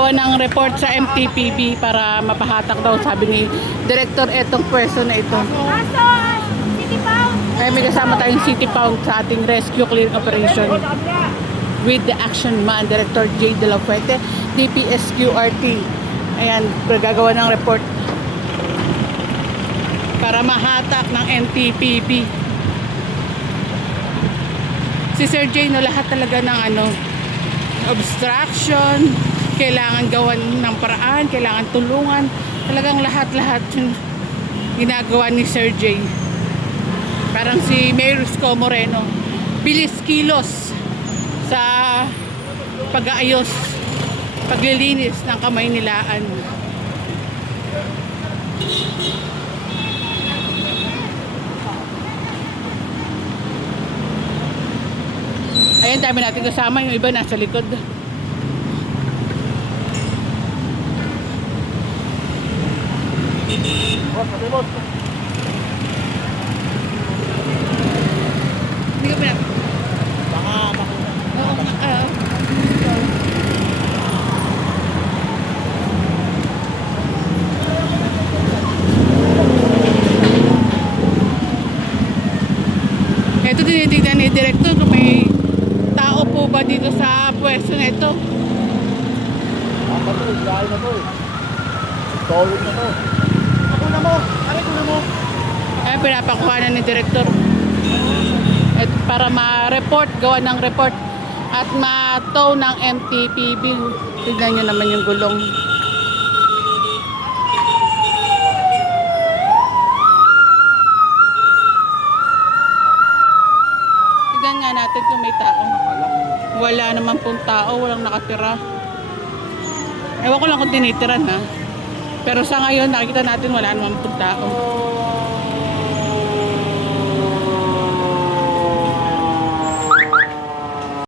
gagawa ng report sa MTPB para mapahatak daw, sabi ni Director etong person na ito. Ay may kasama tayong City Pound sa ating rescue clearing operation with the action man, Director J. De La Fuente, DPSQRT. Ayan, gagawa ng report para mahatak ng MTPB. Si Sir J, no, lahat talaga ng obstruction, kailangan gawan ng paraan, kailangan tulungan, talagang lahat-lahat yung ginagawa ni Sir J. Parang si Mayor Isko Moreno, bilis kilos sa pag-aayos, paglilinis ng Kamaynilaan. Ayan, dami natin kasama, yung iba nasa likod. Hindi ka pinag... Oo, ito tinitignan ni Director kung may tao po ba dito sa pwesto na ito. Dahil na to eh. Tolong na to. Kuna mo! Aray, kuna mo! Ayan, pinapakuha na ni Director. At para ma-report, gawa ng report at ma-tow ng MTPB. Tignan nyo naman yung gulong. Tignan nga natin kung may tao. Wala naman pong tao, walang nakatira. Ewan ko lang kung tinitiran ha. Pero sa ngayon, nakikita natin wala naman pong tao.